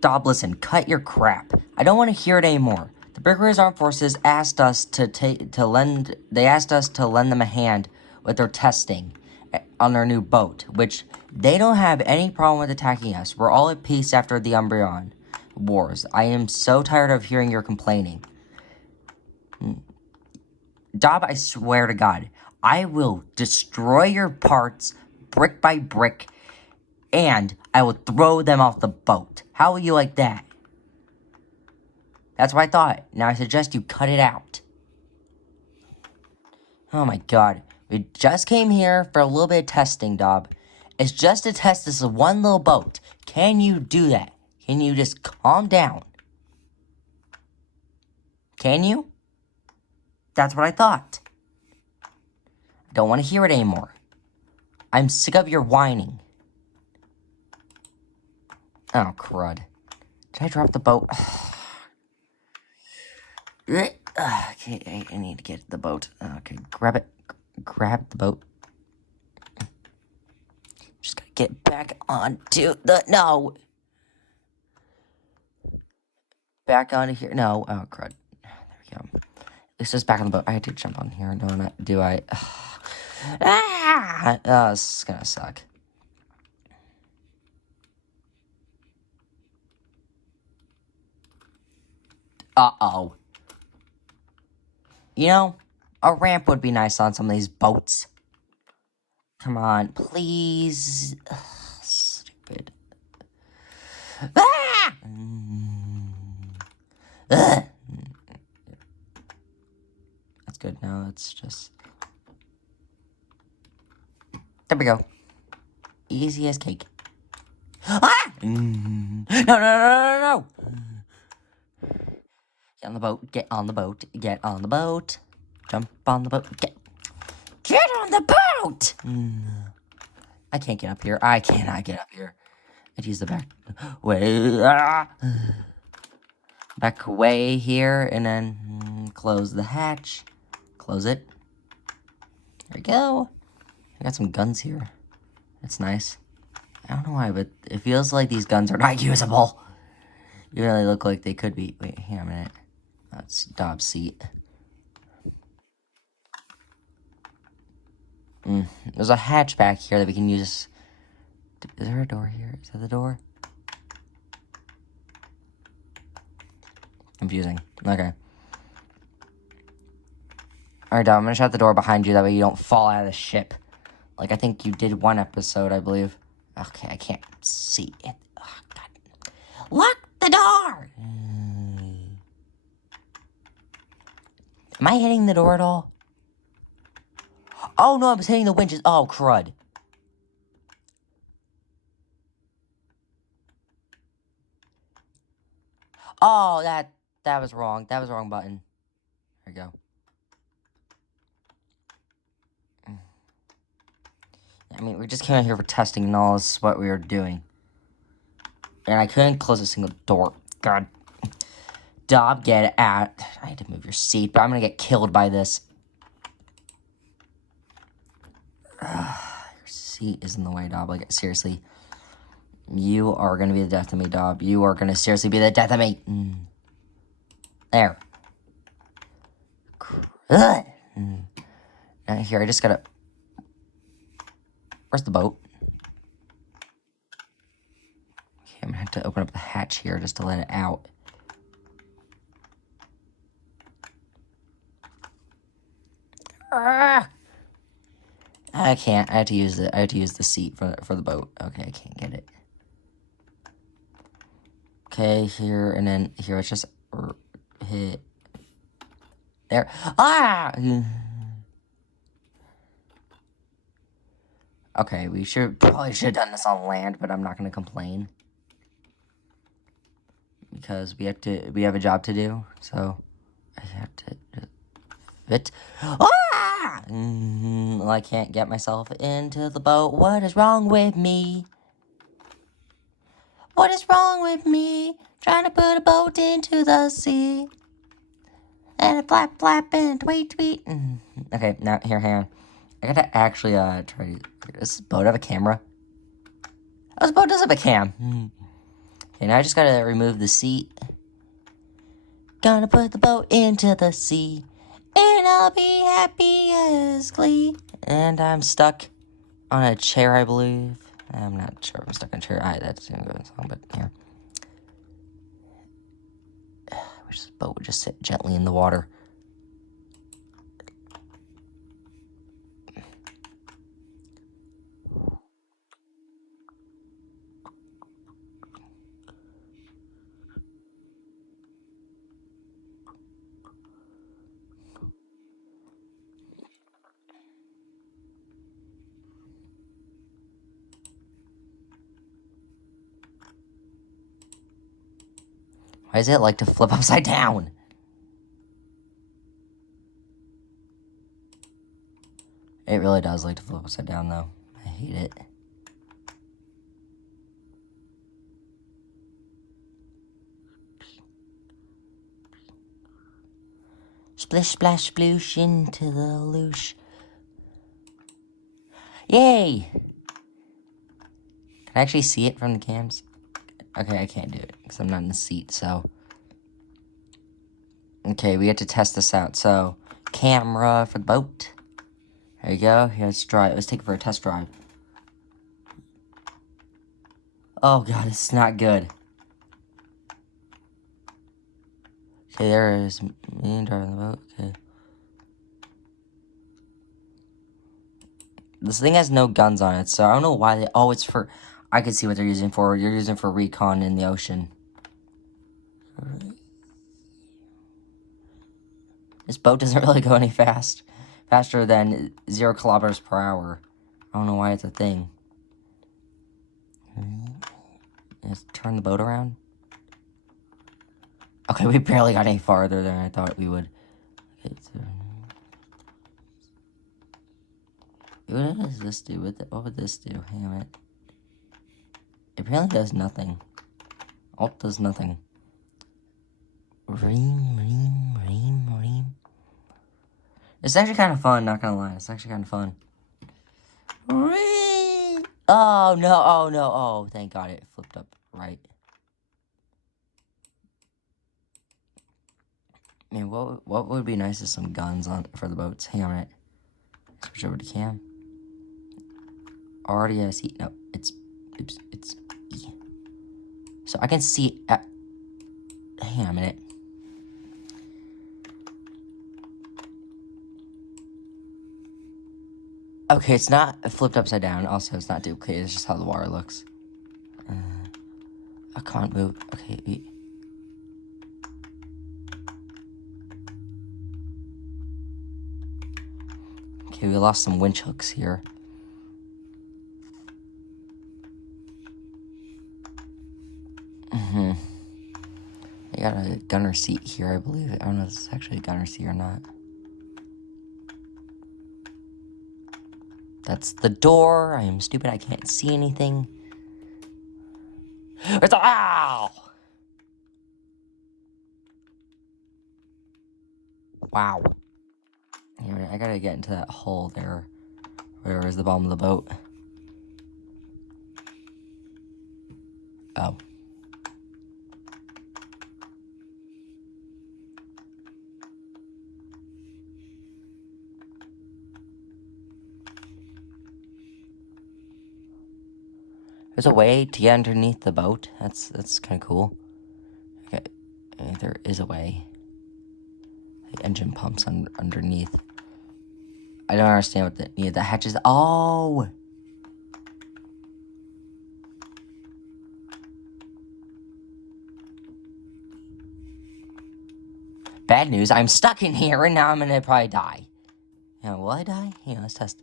Dob, listen, cut your crap. I don't want to hear it anymore. The Brigadier Armed Forces asked us to lend them a hand with their testing on their new boat, which they don't have any problem with attacking us. We're all at peace after the Umbreon Wars. I am so tired of hearing your complaining. Dob, I swear to God, I will destroy your parts brick by brick, and I will throw them off the boat. How will you like that? That's what I thought. Now I suggest you cut it out. Oh my God. We just came here for a little bit of testing, Dob. It's just to test this one little boat. Can you do that? Can you just calm down? Can you? That's what I thought. I don't want to hear it anymore. I'm sick of your whining. Oh, crud. Did I drop the boat? Okay, I need to get the boat. Okay, grab it. Grab the boat. Just gotta get back onto the... No! Back onto here. No. Oh, crud. There we go. At least it's back on the boat. I had to jump on here. Do I? Ah! Oh, this is gonna suck. Uh-oh. You know, a ramp would be nice on some of these boats. Come on, please. Ugh, stupid. Ah! Ugh. That's good. Now it's just... There we go. Easy as cake. Ah! No, no, no, no, no, no! Get on the boat, get on the boat, get on the boat. Jump on the boat, get on the boat! I can't get up here. I cannot get up here. I'd use the back way. Back way here, and then close the hatch. Close it. There we go. I got some guns here. That's nice. I don't know why, but it feels like these guns are not usable. Even though they look like they could be. Wait, here a minute. That's Dob's seat. There's a hatch back here that we can use. Is there a door here? Is that the door? Confusing. Okay. Alright, Dob, I'm gonna shut the door behind you. That way you don't fall out of the ship. Like I think you did one episode, I believe. Okay, I can't see it. Oh, God. Lock the door! Am I hitting the door at all? Oh, no, I was hitting the winches. Oh, crud. Oh, that was wrong. That was the wrong button. There we go. I mean, we just came out here for testing and all this is what we were doing. And I couldn't close a single door. God. Dob, get out. I had to move your seat, but I'm gonna get killed by this. Your seat is in the way, Dob. Like, seriously. You are gonna be the death of me, Dob. You are gonna seriously be the death of me. There. Now here, I just gotta... Where's the boat? Okay, I'm gonna have to open up the hatch here just to let it out. I can't. I have to use the seat for the boat. Okay, I can't get it. Okay, here and then here. It's just hit there. Ah. Okay, we probably should have done this on land, but I'm not gonna complain because we have a job to do. So I have to just fit. Ah! Well, I can't get myself into the boat. What is wrong with me? What is wrong with me? Trying to put a boat into the sea. And a flap, flap, and tweet, tweet. Okay, now, here, hang on. I gotta actually, try to... Does this boat have a camera? Oh, this boat does have a cam. Okay, now I just gotta remove the seat. Gonna put the boat into the sea, and I'll be happy as glee. And I'm stuck on a chair, I believe. I'm not sure if I'm stuck on a chair. That's gonna go in the song, but here. I wish this boat would just sit gently in the water. Why does it like to flip upside down? It really does like to flip upside down, though. I hate it. Splish, splash, sploosh into the loosh. Yay! Can I actually see it from the cams? Okay, I can't do it because I'm not in the seat, so. Okay, we have to test this out. So, camera for the boat. There you go. Here, let's drive. Let's take it for a test drive. Oh god, this is not good. Okay, there is me driving the boat. Okay. This thing has no guns on it, so I don't know why they... Oh, it's for... I can see what they're using for. You're using for recon in the ocean. This boat doesn't really go any faster than 0 kilometers per hour. I don't know why it's a thing. Let's turn the boat around. Okay, we barely got any farther than I thought we would. Okay, so... What does this do with it? What would this do? Hang on a minute. It apparently does nothing. Alt does nothing. Ream, ream, ream, ream. It's actually kind of fun, not gonna lie. It's actually kind of fun. Ream. Oh, no, oh, no, oh. Thank God it flipped up right. Man, what would be nice is some guns on for the boats. Hang on a minute. Switch over to cam. Already I see. No, it's E. So I can see. Hang on a minute. Okay, it's not flipped upside down. Also, it's not duplicated. It's just how the water looks. I can't move. Okay, Okay, we lost some winch hooks here. I got a gunner seat here, I believe. I don't know if this is actually a gunner seat or not. That's the door. I am stupid. I can't see anything. It's ow! Wow. Anyway, I gotta get into that hole there. Where is the bottom of the boat? Oh. There's a way to get underneath the boat. That's kind of cool. Okay, there is a way. The engine pumps underneath. I don't understand what the hatches. Oh. Bad news. I'm stuck in here, and now I'm gonna probably die. Yeah, will I die? Hang on, let's test.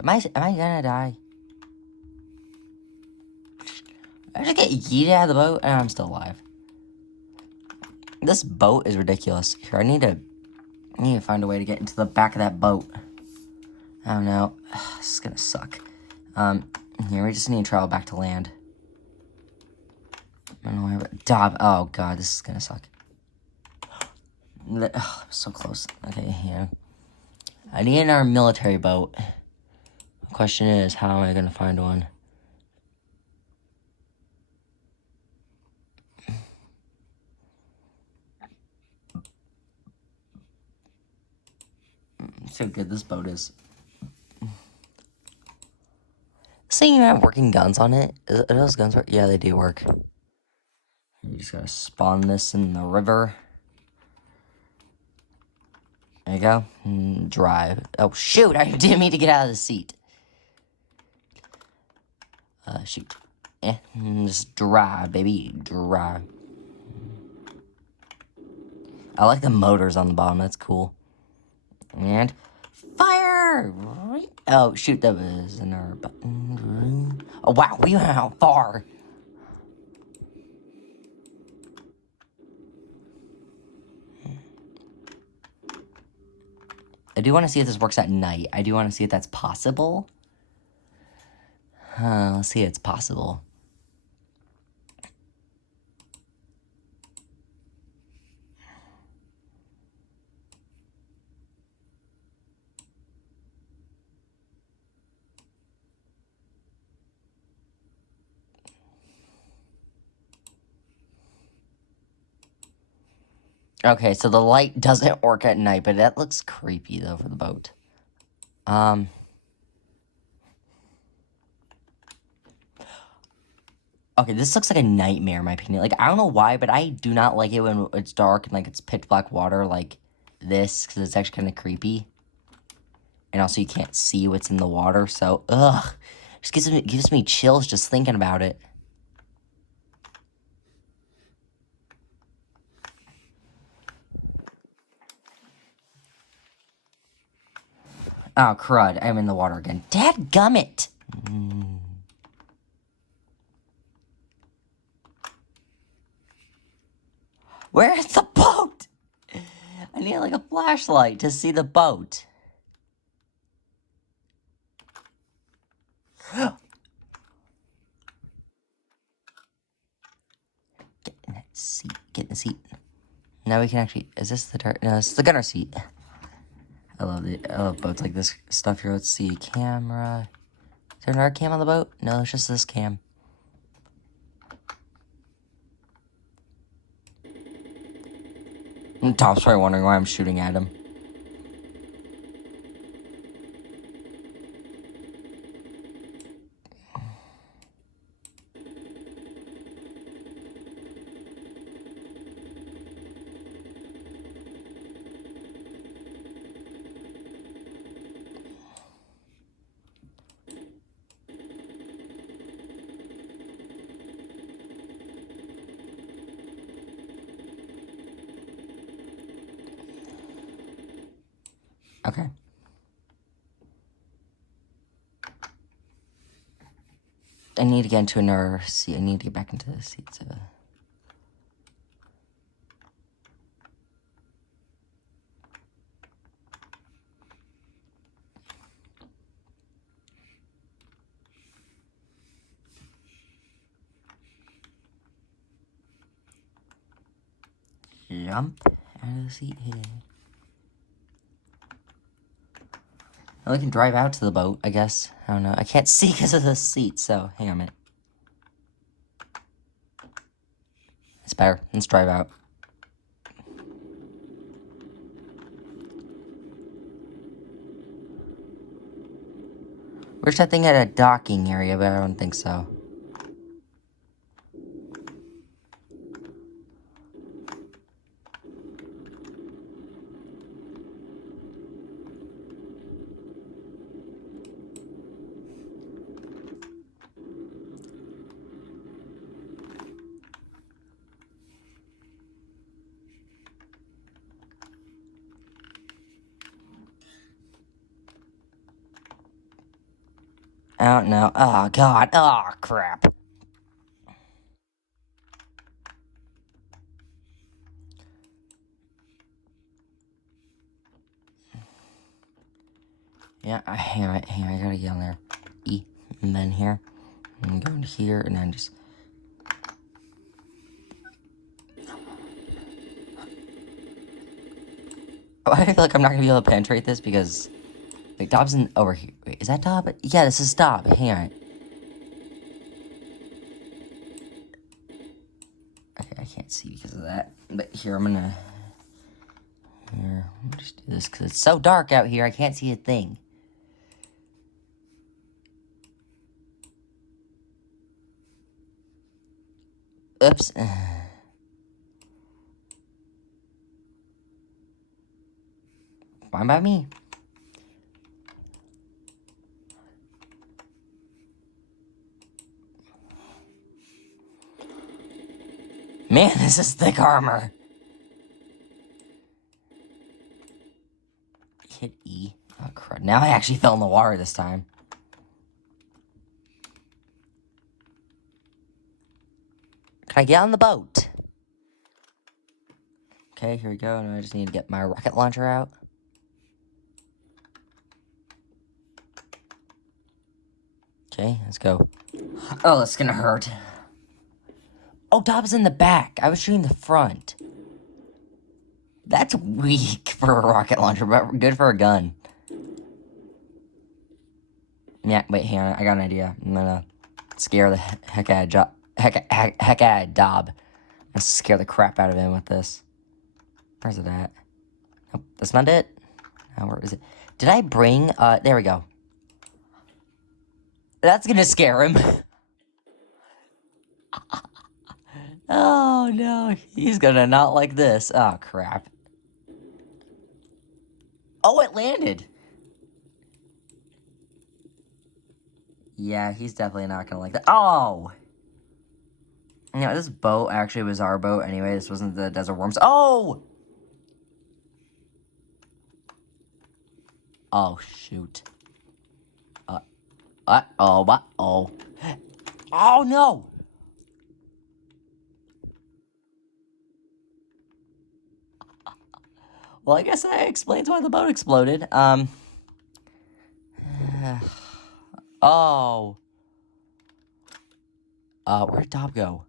Am I gonna die? I just get yeeted out of the boat, and I'm still alive. This boat is ridiculous. Here, I need to find a way to get into the back of that boat. I don't know. This is gonna suck. Here, we just need to travel back to land. I don't know where, but oh god, this is gonna suck. Oh, so close. Okay, yeah. I need our military boat. The question is, how am I gonna find one? So good this boat is. Saying you have working guns on it? Are those guns work? Yeah, they do work. You just gotta spawn this in the river. There you go. Drive. Oh, shoot! I didn't mean to get out of the seat. Shoot. Just drive, baby. Drive. I like the motors on the bottom. That's cool. And fire! Oh, shoot. That was another button. Oh, wow. We went out far. I do want to see if this works at night. I do want to see if that's possible. Let's see if it's possible. Okay, so the light doesn't work at night, but that looks creepy, though, for the boat. Okay, this looks like a nightmare, in my opinion. Like, I don't know why, but I do not like it when it's dark and, like, it's pitch black water like this, because it's actually kind of creepy. And also, you can't see what's in the water, so, ugh. It just gives me chills just thinking about it. Oh, crud. I'm in the water again. Dadgummit! Where's the boat? I need, like, a flashlight to see the boat. Get in that seat. Get in the seat. Now we can actually... Is this the... No, this is the gunner seat. I love boats like this stuff here. Let's see. Camera. Is there another cam on the boat? No, it's just this cam. Tom's probably wondering why I'm shooting at him. Okay. I need to get into another seat. I need to get back into the seat, so... Jump out of the seat here. Well, we can drive out to the boat, I guess. I don't know. I can't see because of the seat, so hang on a minute. It's better. Let's drive out. Wish that thing had a docking area, but I don't think so. I don't know. Oh, God. Oh, crap. Yeah, hang on, I gotta get on there. E, and then here. And go into here, and then just... Oh, I feel like I'm not gonna be able to penetrate this because... Wait, Dobbs in over here. Wait, is that Dobb? Yeah, this is Dobb. Hang on. Okay, I can't see because of that. But here, I'm gonna... Here, We'll just do this because it's so dark out here. I can't see a thing. Oops. Fine by me. Man, this is thick armor. Hit E. Oh, crud. Now I actually fell in the water this time. Can I get on the boat? Okay, here we go. Now I just need to get my rocket launcher out. Okay, let's go. Oh, it's gonna hurt. Oh, Dob's in the back. I was shooting the front. That's weak for a rocket launcher, but good for a gun. Yeah, wait, hang on. I got an idea. I'm gonna scare the heck out of Dob. I'm gonna scare the crap out of him with this. Where's it at? Nope, that's not it. Now, where is it? Did I bring, there we go. That's gonna scare him. Oh, no. He's gonna not like this. Oh, crap. Oh, it landed. Yeah, he's definitely not gonna like that. Oh! You know, this boat actually was our boat anyway. This wasn't the Desert Worms. Oh! Oh, shoot. Oh, what? Oh. Oh, no! Well, I guess that explains why the boat exploded. Oh. Where'd Dob go?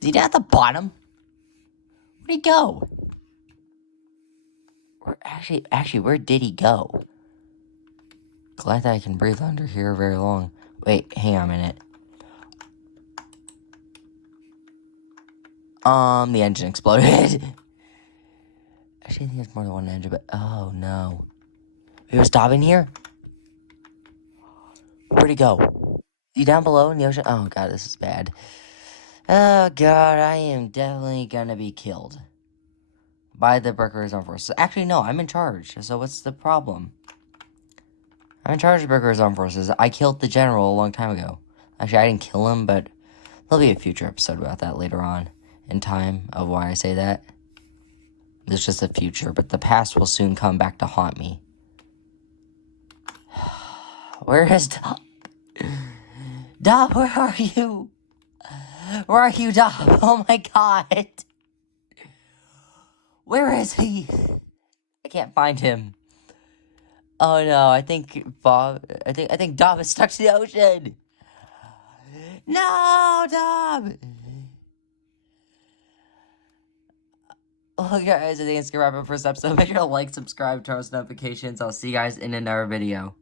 Is he down at the bottom? Where'd he go? Actually, where did he go? Glad that I can breathe under here very long. Wait, hang on a minute. The engine exploded. Actually, I think it's more than one engine, but oh no. Wait, was Dob in here? Where'd he go? Is he down below in the ocean? Oh god, this is bad. Oh god, I am definitely gonna be killed by the Berkers Armed Forces. Actually, no, I'm in charge. So what's the problem? I'm in charge of Berkers Armed Forces. I killed the general a long time ago. Actually, I didn't kill him, but there'll be a future episode about that later on in time of why I say that. It's just a future, but the past will soon come back to haunt me. Where is Dob? Dob, where are you? Where are you, Dob? Oh my god. Where is he? I can't find him. Oh no, I think Dob is stuck to the ocean. No, Dob. Well, guys, I think it's gonna wrap up for this episode. Make sure to like, subscribe, turn on notifications. I'll see you guys in another video.